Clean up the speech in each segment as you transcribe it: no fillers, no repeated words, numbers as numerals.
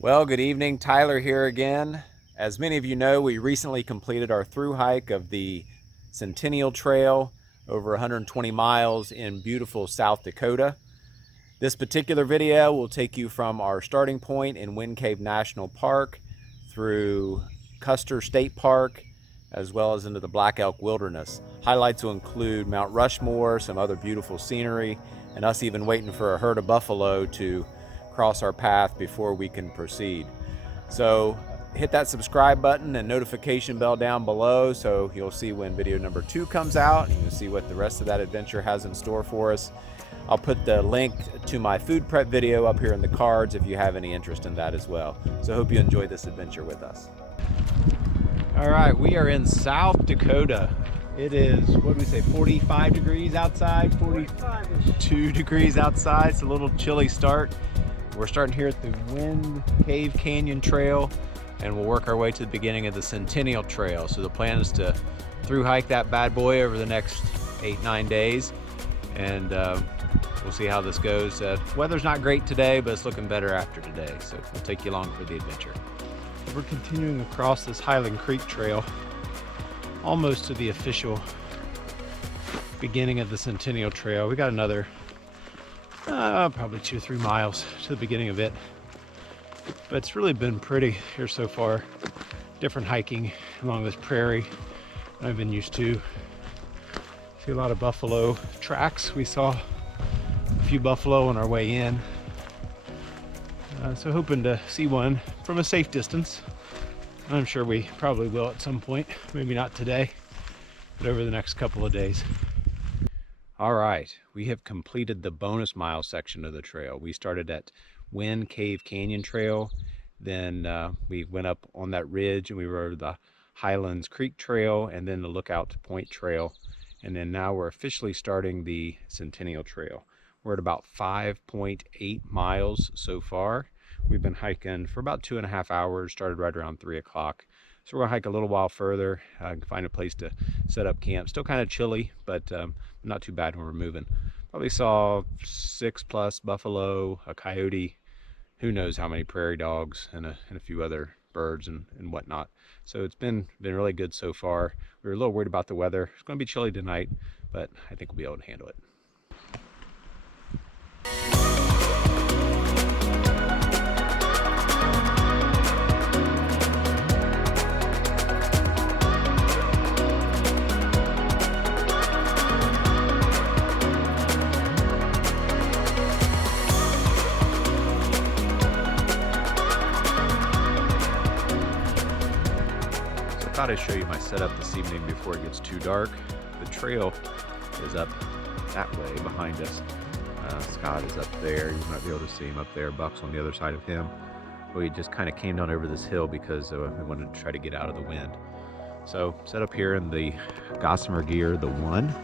Well, good evening. Tyler here again. As many of you know, we recently completed our through hike of the Centennial Trail, over 120 miles in beautiful South Dakota. This particular video will take you from our starting point in Wind Cave National Park through Custer State Park, as well as into the Black Elk Wilderness. Highlights will include Mt Rushmore, some other beautiful scenery, and us even waiting for a herd of buffalo to cross our path before we can proceed. So hit that subscribe button and notification bell down below so you'll see when video number 2 comes out, and you'll see what the rest of that adventure has in store for us. I'll put the link to my food prep video up here in the cards if you have any interest in that as well. So I hope you enjoy this adventure with us. All right, we are in South Dakota. It is, what do we say, 45 degrees outside, 42 degrees outside. It's a little chilly start. We're starting here at the Wind Cave Canyon Trail, and we'll work our way to the beginning of the Centennial Trail. So the plan is to through hike that bad boy over the next 8-9 days, and we'll see how this goes. Weather's not great today, but it's looking better after today, so we'll take you along for the adventure. We're continuing across this Highland Creek Trail, almost to the official beginning of the Centennial Trail. We got another probably 2 or 3 miles to the beginning of it, but it's really been pretty here so far. Different hiking along this prairie I've been used to. See a lot of buffalo tracks. We saw a few buffalo on our way in, so hoping to see one from a safe distance. I'm sure we probably will at some point, maybe not today, but over the next couple of days. All right, we have completed the bonus mile section of the trail. We started at Wind Cave Canyon Trail, then we went up on that ridge and we rode the Highlands Creek Trail and then the Lookout Point Trail. And then now we're officially starting the Centennial Trail. We're at about 5.8 miles so far. We've been hiking for about 2.5 hours, started right around 3 o'clock. So we're gonna hike a little while further, find a place to set up camp. Still kind of chilly, but not too bad when we're moving. Probably saw 6+ buffalo, a coyote, who knows how many prairie dogs, and a few other birds and whatnot. So it's been really good so far. We were a little worried about the weather. It's gonna be chilly tonight, but I think we'll be able to handle it. I thought I'd show you my setup this evening before it gets too dark. The trail is up that way behind us. Scott is up there. You might be able to see him up there. Buck's on the other side of him. We just kind of came down over this hill because we wanted to try to get out of the wind. So set up here in the Gossamer Gear, the 1.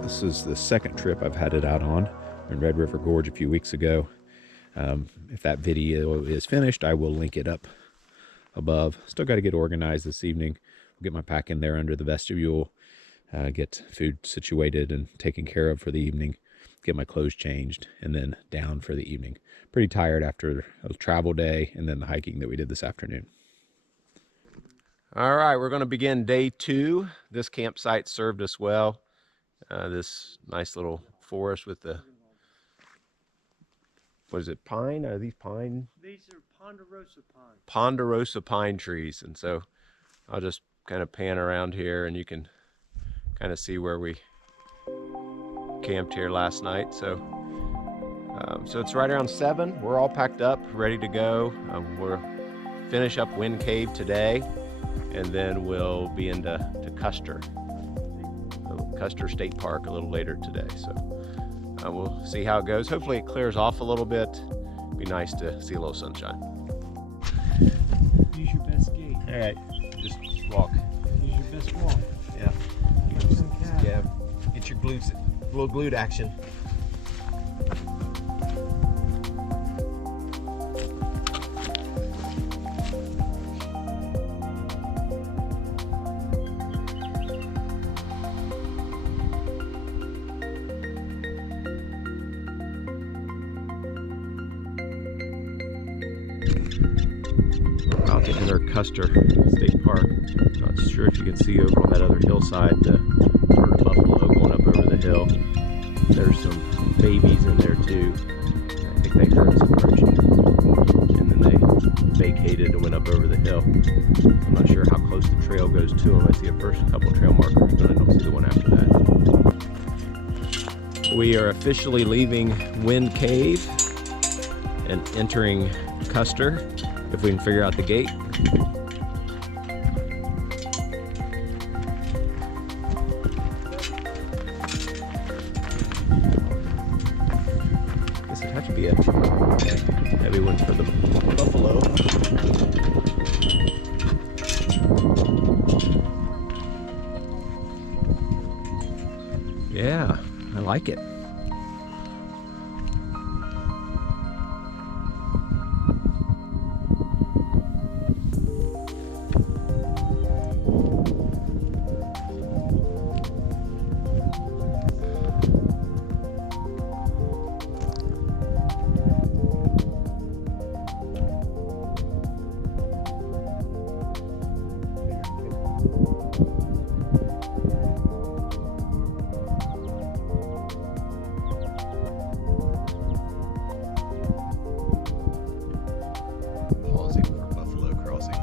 This is the second trip I've had it out on in Red River Gorge a few weeks ago. If that video is finished, I will link it up above. Still got to get organized this evening. We'll get my pack in there under the vestibule, get food situated and taken care of for the evening, get my clothes changed, and then down for the evening. Pretty tired after a travel day and then the hiking that we did this afternoon. All right, we're going to begin day 2. This campsite served us well. This nice little forest with the, what is it, pine? Are these pine? These are ponderosa pine. Ponderosa pine trees. And so I'll just kind of pan around here and you can kind of see where we camped here last night. So it's right around 7. We're all packed up, ready to go. We'll finish up Wind Cave today, and then we'll be into Custer State Park a little later today. So we'll see how it goes. Hopefully it clears off a little bit. Be nice to see a little sunshine. Use your best gait. All right, just walk. Use your best walk. Yeah. Yeah. Get your glutes, a little glute action. We're about to enter Custer State Park. Not sure if you can see over on that other hillside the herd of buffalo going up over the hill. There's some babies in there too. I think they heard us approaching, and then they vacated and went up over the hill. I'm not sure how close the trail goes to them. I see a first couple trail markers, but I don't see the one after that. We are officially leaving Wind Cave and entering Custer, if we can figure out the gate. This would have to be a heavy one for the buffalo. Yeah, I like it. Pausing for buffalo crossing.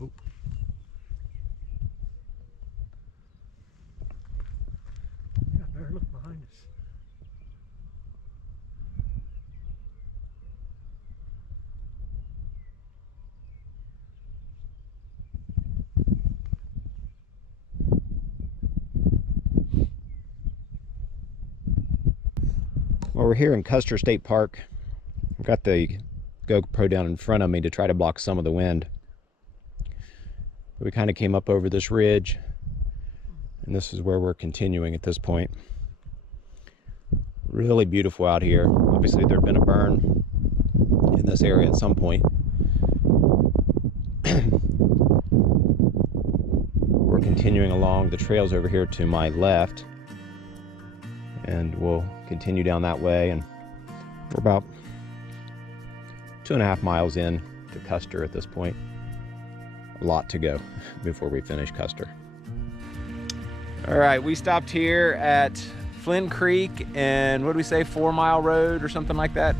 Oh. Yeah, better look behind us. Well, we're here in Custer State Park. I've got the GoPro down in front of me to try to block some of the wind. We kind of came up over this ridge, and this is where we're continuing at this point. Really beautiful out here. Obviously there'd been a burn in this area at some point. We're continuing along. The trail's over here to my left, and we'll continue down that way, and we're about 2.5 miles in to Custer at this point. A lot to go before we finish Custer. All right, we stopped here at Flint Creek and what do we say, 4 Mile Road or something like that?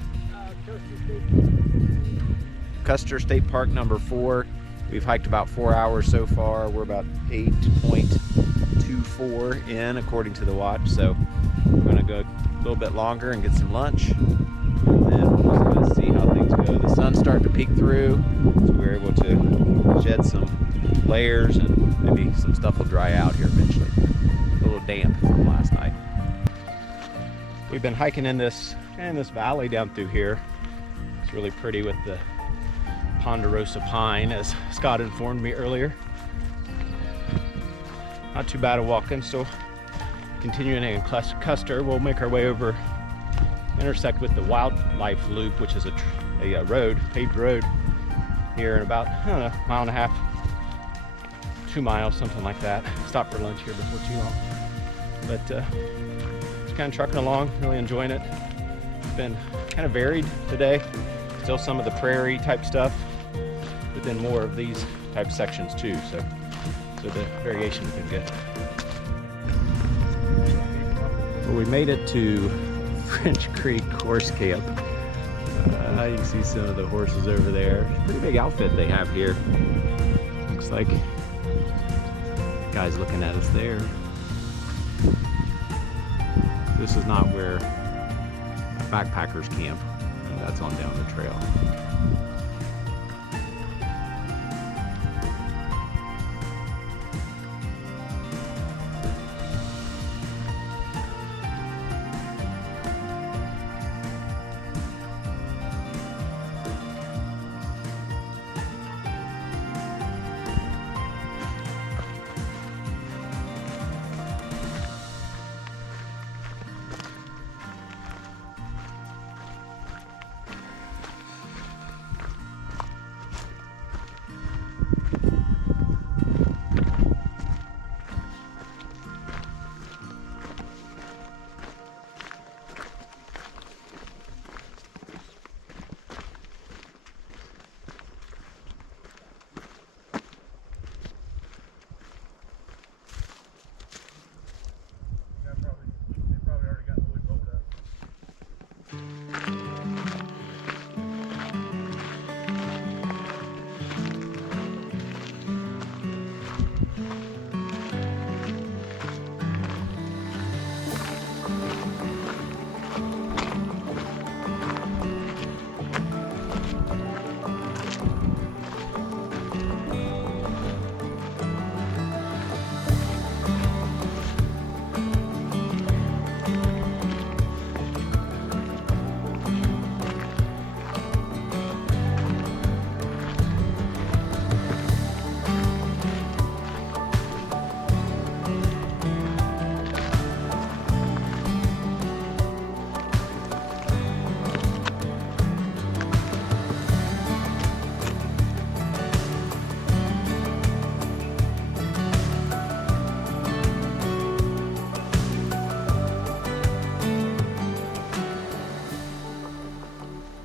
Custer State Park number 4. We've hiked about 4 hours so far. We're about 8.24 in according to the watch, so we're gonna go a little bit longer and get some lunch, and then we're just gonna see how things go. The sun's starting to peek through, so we're able to shed some layers, and maybe some stuff will dry out here eventually. A little damp from last night. We've been hiking in this valley down through here. It's really pretty with the ponderosa pine, as Scott informed me earlier. Not too bad of walking, so continuing in Custer, we'll make our way over, intersect with the wildlife loop, which is a road, paved road here in about, I don't know, 1.5 miles, 2 miles, something like that. Stop for lunch here before too long. But just kind of trucking along, really enjoying it. It's been kind of varied today. Still some of the prairie type stuff, but then more of these type sections too. So the variation has been good. Well, we made it to French Creek Horse Camp. You can see some of the horses over there. It's a pretty big outfit they have here. Looks like the guy's looking at us there. This is not where backpackers camp. That's on down the trail.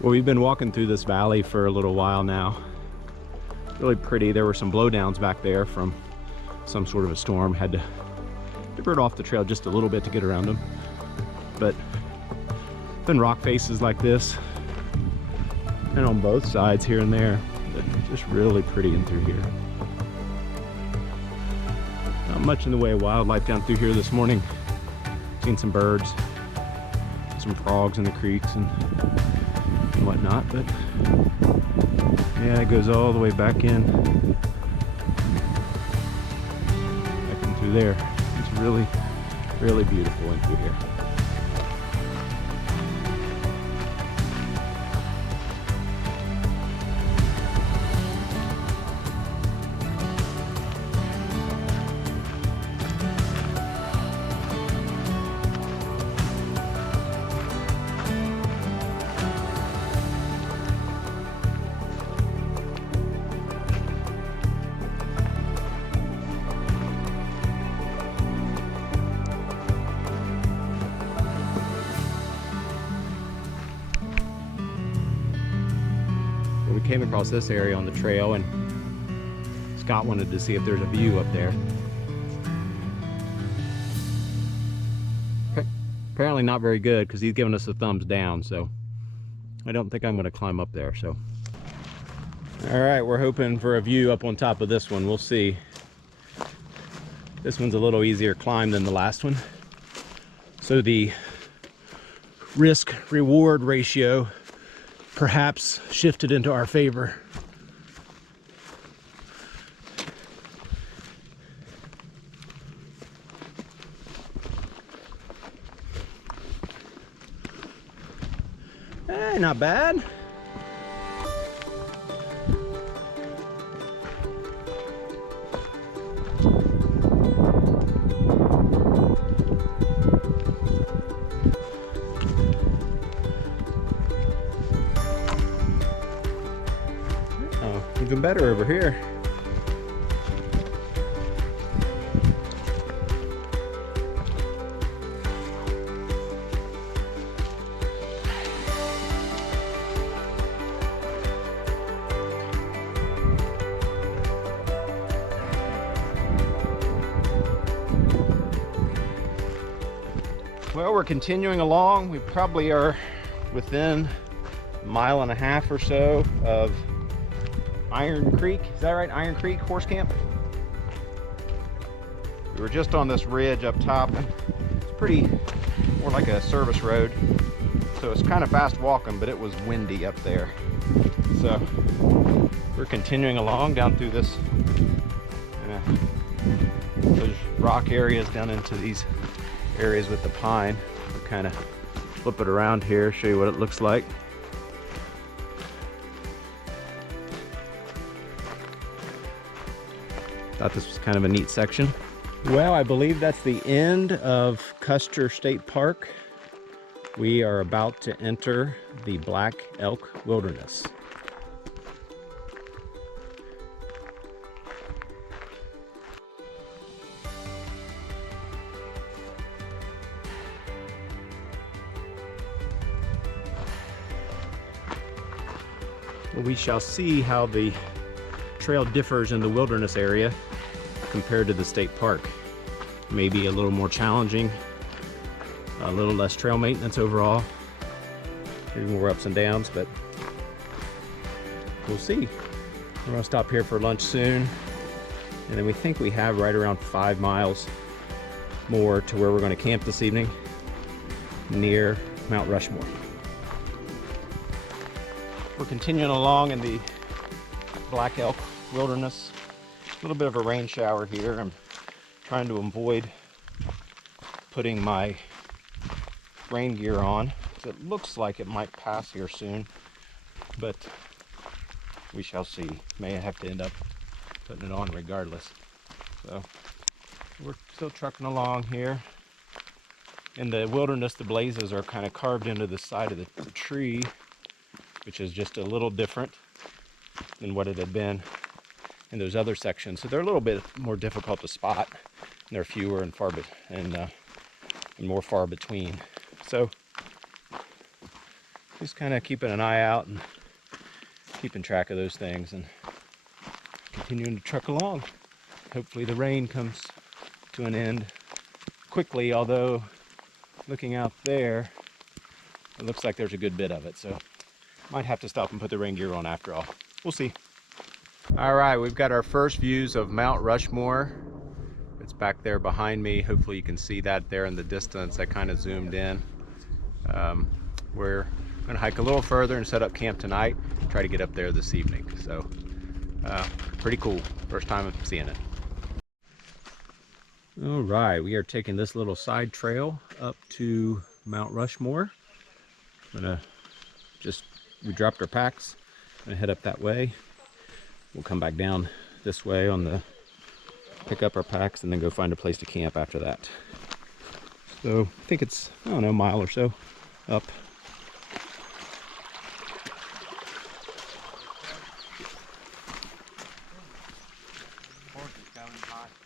Well, we've been walking through this valley for a little while now. Really pretty. There were some blowdowns back there from some sort of a storm. Had to divert off the trail just a little bit to get around them. But then rock faces like this, and on both sides here and there, but just really pretty in through here. Not much in the way of wildlife down through here this morning. Seen some birds, some frogs in the creeks and whatnot, but yeah, it goes all the way back in through there. It's really, really beautiful in through here. We came across this area on the trail, and Scott wanted to see if there's a view up there. Apparently not very good, because he's giving us a thumbs down, so I don't think I'm going to climb up there. So all right, we're hoping for a view up on top of this one. We'll see. This one's a little easier climb than the last one, so the risk reward ratio perhaps shifted into our favor. Hey, not bad. Even better over here. Well, we're continuing along. We probably are within a mile and a half or so of Iron Creek. Is that right? Iron Creek Horse Camp? We were just on this ridge up top. It's pretty, more like a service road. So it's kind of fast walking, but it was windy up there. So we're continuing along down through this, those rock areas down into these areas with the pine. We'll kind of flip it around here, show you what it looks like. Thought this was kind of a neat section. Well, I believe that's the end of Custer State Park. We are about to enter the Black Elk Wilderness. Well, we shall see how the trail differs in the wilderness area compared to the state park. Maybe a little more challenging, a little less trail maintenance overall, maybe more ups and downs, but we'll see. We're gonna stop here for lunch soon, and then we think we have right around 5 miles more to where we're going to camp this evening near Mt Rushmore. We're continuing along in the Black Elk Wilderness. A little bit of a rain shower here. I'm trying to avoid putting my rain gear on. It looks like it might pass here soon, but we shall see. May have to end up putting it on regardless. So we're still trucking along here. In the wilderness, the blazes are kind of carved into the side of the tree, which is just a little different than what it had been in those other sections. So they're a little bit more difficult to spot. And they're fewer and more far between. So just kind of keeping an eye out and keeping track of those things and continuing to truck along. Hopefully the rain comes to an end quickly, although looking out there, it looks like there's a good bit of it, so might have to stop and put the rain gear on after all. We'll see. All right, we've got our first views of Mt Rushmore. It's back there behind me. Hopefully you can see that there in the distance. I kind of zoomed in. We're gonna hike a little further and set up camp tonight. Try to get up there this evening. So pretty cool. First time seeing it. All right, we are taking this little side trail up to Mt Rushmore. We dropped our packs. Gonna head up that way. We'll come back down this way pick up our packs and then go find a place to camp after that. So I think it's, I don't know, a mile or so up.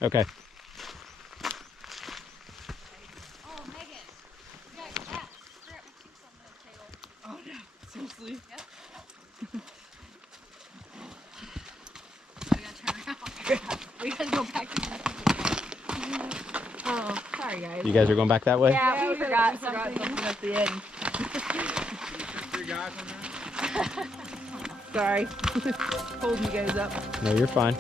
Okay. Oh, Megan, we got cats. Forgot my cheeks on the tail. Oh no, seriously? Yep. We gotta turn around. We gotta go back to the Oh, sorry guys. You guys are going back that way? Yeah, we forgot something at the end. Three guys on there? Sorry. Holding you guys up. No, you're fine.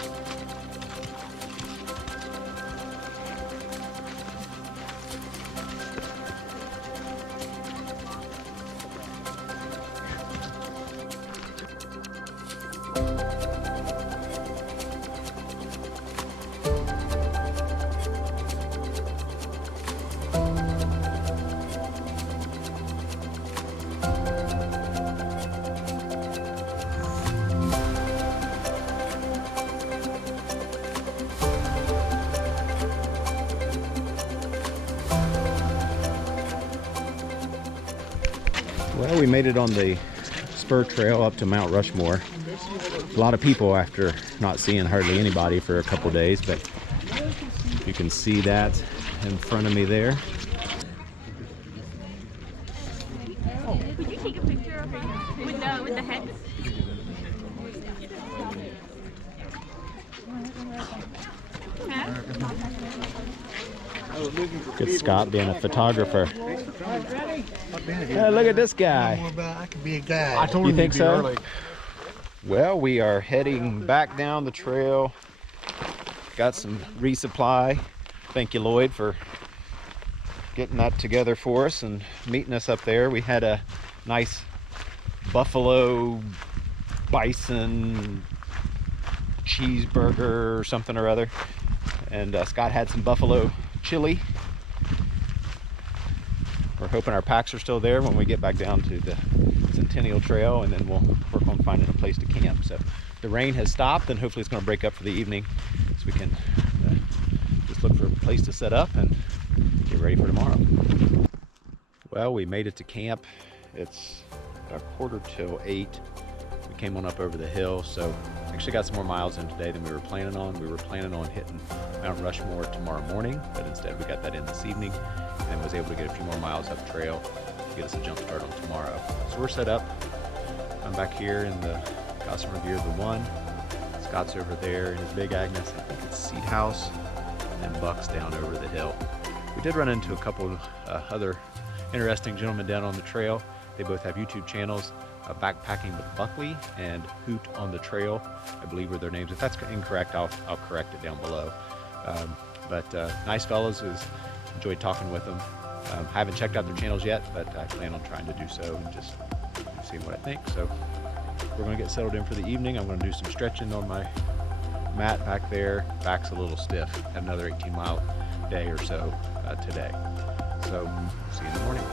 Well, we made it on the spur trail up to Mt Rushmore. A lot of people after not seeing hardly anybody for a couple days, but you can see that in front of me there. Would you take a picture of us with the heads? Good Scott being a photographer. Hey, look at this guy. I could be a guy. I told You him think to be so? early. Well, we are heading back down the trail. Got some resupply. Thank you, Lloyd, for getting that together for us and meeting us up there. We had a nice buffalo bison cheeseburger or something or other, and Scott had some buffalo chili. We're hoping our packs are still there when we get back down to the Centennial Trail, and then we'll work on finding a place to camp. So the rain has stopped, and hopefully it's going to break up for the evening, so we can just look for a place to set up and get ready for tomorrow. Well, we made it to camp. It's a 7:45. We came on up over the hill, so actually got some more miles in today than we were planning on. We were planning on hitting Mt Rushmore tomorrow morning, but instead we got that in this evening, and then was able to get a few more miles up trail to get us a jump start on tomorrow. So we're set up. I'm back here in the Custer Revere the One. Scott's over there in his big Agnes, I think it's Seed House, and Buck's down over the hill. We did run into a couple other interesting gentlemen down on the trail. They both have YouTube channels. Backpacking with Buckley and Hoot on the Trail, I believe were their names. If that's incorrect, I'll correct it down below. But nice fellows. Enjoyed talking with them. I haven't checked out their channels yet, but I plan on trying to do so and just see what I think. So we're going to get settled in for the evening. I'm going to do some stretching on my mat back there. Back's a little stiff. Had another 18-mile day or so today. So see you in the morning.